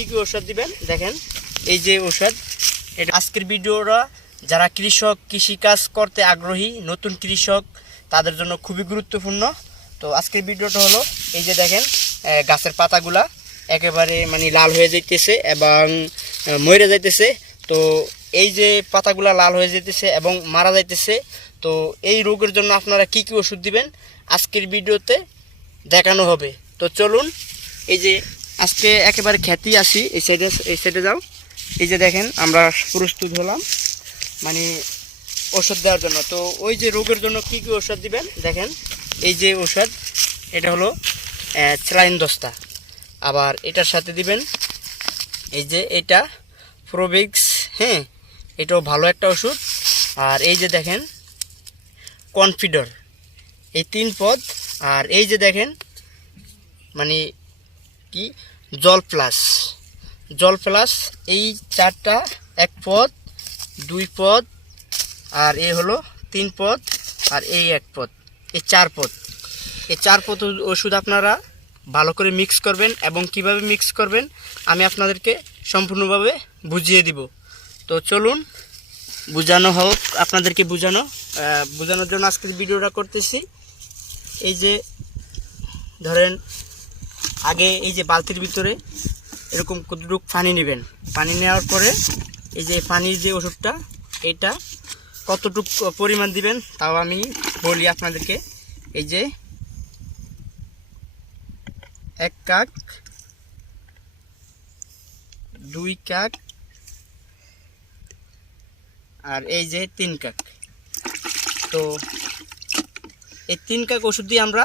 কি কি ঔষধ দিবেন দেখেন। এই যে ঔষধ, এটা আজকের ভিডিওটা যারা কৃষক কৃষিকাজ করতে আগ্রহী নতুন কৃষক তাদের জন্য খুবই গুরুত্বপূর্ণ। তো আজকের ভিডিওটা হলো এই যে দেখেন গাছের পাতাগুলা একেবারে মানে লাল হয়ে যাইতেছে এবং মরে যাইতেছে। তো এই যে পাতাগুলা লাল হয়ে যাইতেছে এবং মারা যাইতেছে, তো এই রোগের জন্য আপনারা কি কি ওষুধ দিবেন আজকের ভিডিওতে দেখানো হবে। তো চলুন, এই যে আজকে একেবারে খ্যাতি আসি এই সাইডে যাও। এই যে দেখেন আমরা প্রস্তুত হলাম মানে ওষুধ দেওয়ার জন্য। তো ওই যে রোগের জন্য কি কি ওষুধ দিবেন দেখেন। এই যে ওষুধ, এটা হলো স্যালাইন 10টা। আবার এটার সাথে দিবেন এই যে এটা প্রোভিক্স, হ্যাঁ এটাও ভালো একটা ওষুধ। আর এই যে দেখেন কনফিডর, এই 3 পদ। আর এই যে দেখেন মানে কি জল প্লাস এই 4টা, 1 পদ 2 পদ আর এই হলো 3 পদ আর এই 1 পদ, এই 4 পদ। এই 4 পদ ওষুধ আপনারা ভালো করে মিক্স করবেন এবং কিভাবে মিক্স করবেন আমি আপনাদেরকে সম্পূর্ণভাবে বুঝিয়ে দিব। তো চলুন বোঝানো হোক, আপনাদেরকে বোঝানোর জন্য আজকের ভিডিওটা করতেছি। এই যে ধরেন আগে এই যে বালতির ভিতরে এরকম কতটুকু পানি নেবেন, পানি নেওয়ার পরে এই যে পানির যে ওষুধটা এটা কতটুকু পরিমাণ দিবেন তাও আমি বলি আপনাদেরকে। এই যে 1 কাপ 2 কাপ আর এই যে 3 কাপ। তো এই 3 কাপ ওষুধ দিয়ে আমরা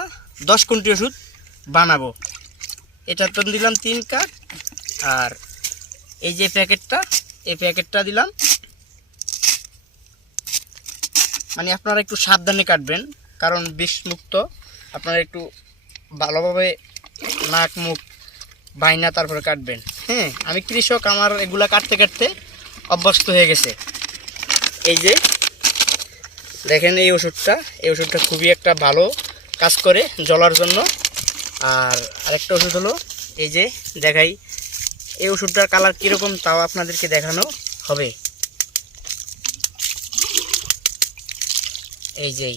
10 কোটি ওষুধ বানাবো। এটা তো দিলাম 3 কাপ আর এই যে প্যাকেটটা দিলাম। মানে আপনারা একটু সাবধানে কাটবেন কারণ বিষমুক্ত, আপনারা একটু ভালোভাবে নাক মুখ বাইনা তারপরে কাটবেন। হ্যাঁ আমি কৃষক, আমার এগুলা কাটতে অভ্যস্ত হয়ে গেছে। এই যে দেখেন এই ওষুধটা খুবই একটা ভালো কাজ করে জ্বলার জন্য। আর আরেকটা ওষুধ হলো এই যে দেখাই, এই ওষুধটার কালার কীরকম তাও আপনাদেরকে দেখানো হবে। এই যে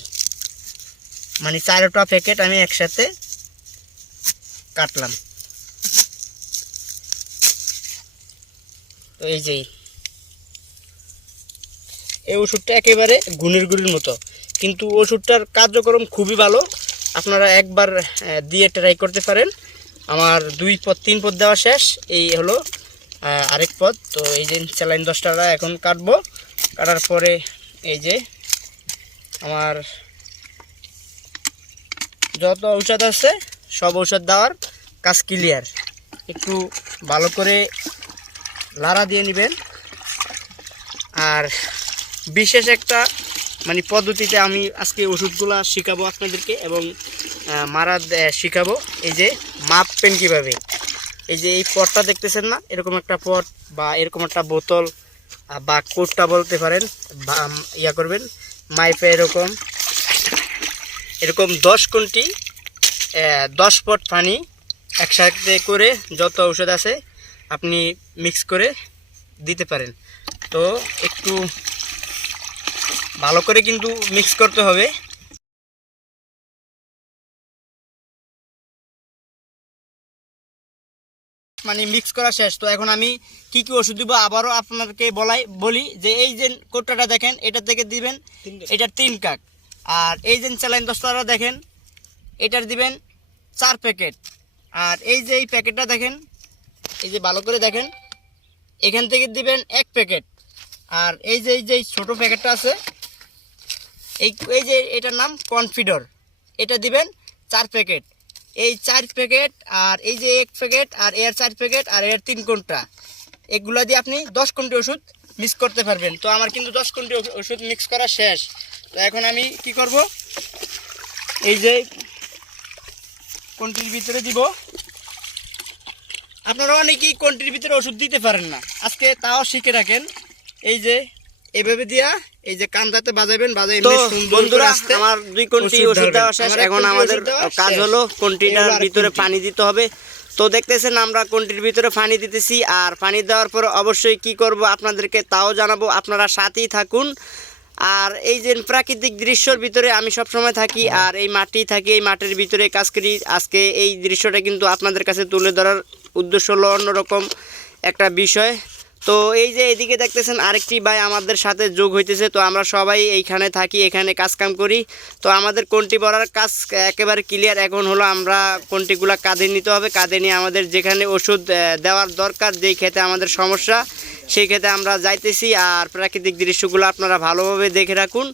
মানে 4টা প্যাকেট আমি একসাথে কাটলাম। তো এই যে এই ওষুধটা একেবারে গুড়ির মতো, কিন্তু ওষুধটার কার্যক্রম খুবই ভালো। আপনারা একবার দিয়ে ট্রাই করতে পারেন। আমার 2 পদ 3 পদ দেওয়া শেষ, এই হলো আরেক পদ। তো এই যে স্যালাইন 10টা এখন কাটবো, কাটার পরে এই যে আমার যত ঔষধ আছে সব ঔষধ দেওয়ার কাজ ক্লিয়ার। একটু ভালো করে লাড়া দিয়ে নেবেন। আর বিশেষ একটা মানে পদ্ধতিতে আমি আজকে ওষুধগুলো শেখাবো আপনাদেরকে এবং মারা শেখাবো। এই যে মাপবেন কীভাবে, এই যে এই পটটা দেখতেছেন না, এরকম একটা পট বা এরকম একটা বোতল বা কোটটা বলতে পারেন, ইয়া করবেন মাইপে এরকম 10 কোটি 10 পট পানি একসাথে করে যত ঔষধ আছে আপনি মিক্স করে দিতে পারেন। তো একটু ভালো করে কিন্তু মিক্স করতে হবে। মানে মিক্স করা শেষ। তো এখন আমি কি কি ওষুধ দিব আবারও আপনাদেরকে বলি যে এই যে কোটাটা দেখেন এটা থেকে দিবেন এটা 3 কাপ। আর এই যে স্যালাইন 10টা দেখেন এটার দিবেন 4 প্যাকেট। আর এই যে এই প্যাকেটটা দেখেন, এই যে ভালো করে দেখেন এখান থেকে দিবেন 1 প্যাকেট। আর এই যে ছোট প্যাকেটটা আছে এই যে এটার নাম কনফিডর, এটা দিবেন 4 প্যাকেট। এই 4 প্যাকেট আর এই যে 1 প্যাকেট আর এর 4 প্যাকেট আর এর 3 কোটা, এগুলা দিয়ে আপনি 10 কোটি ওষুধ মিক্স করতে পারবেন। তো আমার কিন্তু 10 কোটি ওষুধ মিক্স করা শেষ। তো এখন আমি কি করব, এই যে কোনটির ভিতরে দিব। আপনারা অনেকেই কোনটির ভিতরে ওষুধ দিতে পারেন না, আজকে তাও শিখে রাখেন। এই যে এভাবে দিয়া এই যে কান্দাতে বাজাবেন, বাজাই এমনি সুন্দর করে আস্তে। আমার 2 কোটি ওষুধ দেওয়া শেষ। এখন আমাদের কাজ হলো কোনটিটার ভিতরে পানি দিতে হবে। তো দেখতেছেন আমরা কোনটির ভিতরে পানি দিতেছি, আর পানি দেওয়ার পর অবশ্যই কি করব আপনাদেরকে তাও জানাবো, আপনারা সাথেই থাকুন। আর এই যে প্রাকৃতিক দৃশ্যর ভিতরে আমি সবসময় থাকি, আর এই মাটি থাকি, এই মাটির ভিতরে কাজ করি। আজকে এই দৃশ্যটা কিন্তু আপনাদের কাছে তুলে ধরার উদ্দেশ্য হলো অন্যরকম একটা বিষয়। তো এই যে এদিকে দেখতেছেন আরেকটি ভাই আমাদের সাথে যোগ হইতেছে। তো আমরা সবাই এইখানে থাকি, এখানে কাজকাম করি। তো আমাদের কোনটি ভরার কাজ একেবারে ক্লিয়ার। এখন হলো আমরা কোনটিগুলা কাঁধে নিতে হবে, কাঁধে নিয়ে আমাদের যেখানে ওষুধ দেওয়ার দরকার, যেই ক্ষেতে আমাদের সমস্যা সেই ক্ষেত্রে আমরা যাইতেছি। আর প্রাকৃতিক দৃশ্যগুলো আপনারা ভালোভাবে দেখে রাখুন।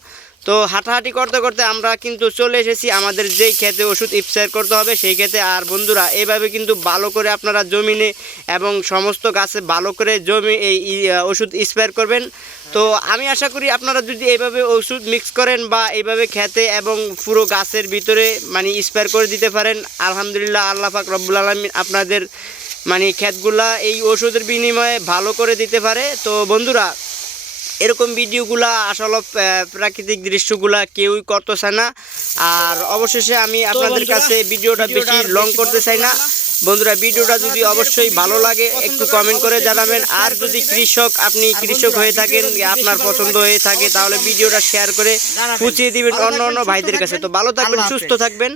তো হাঁটাহাঁটি করতে করতে আমরা কিন্তু চলে এসেছি আমাদের যেই ক্ষেতে ওষুধ স্প্রে করতে হবে সেই ক্ষেতে। আর বন্ধুরা এইভাবে কিন্তু ভালো করে আপনারা জমিনে এবং সমস্ত গাছে ভালো করে এই ওষুধ স্প্রে করবেন। তো আমি আশা করি আপনারা যদি এইভাবে ওষুধ মিক্স করেন বা এইভাবে খেতে এবং পুরো গাছের ভিতরে মানে স্প্রে করে দিতে পারেন, আলহামদুলিল্লাহ আল্লাহ পাক রব্বুল আলামিন আপনাদের মানে ক্ষেতগুলা এই ওষুধের বিনিময়ে ভালো করে দিতে পারে। তো বন্ধুরা এরকম ভিডিওগুলা আসলে প্রাকৃতিক দৃশ্যগুলা কেউই করতে চায় না। আর অবশেষে আমি আপনাদের কাছে ভিডিওটা বেশি লং করতে চাই না। বন্ধুরা ভিডিওটা যদি অবশ্যই ভালো লাগে একটু কমেন্ট করে জানাবেন। আর যদি আপনি কৃষক হয়ে থাকেন, আপনার পছন্দ হয়ে থাকে, তাহলে ভিডিওটা শেয়ার করে পৌঁছিয়ে দিবেন অন্য ভাইদের কাছে। তো ভালো থাকবেন, সুস্থ থাকবেন।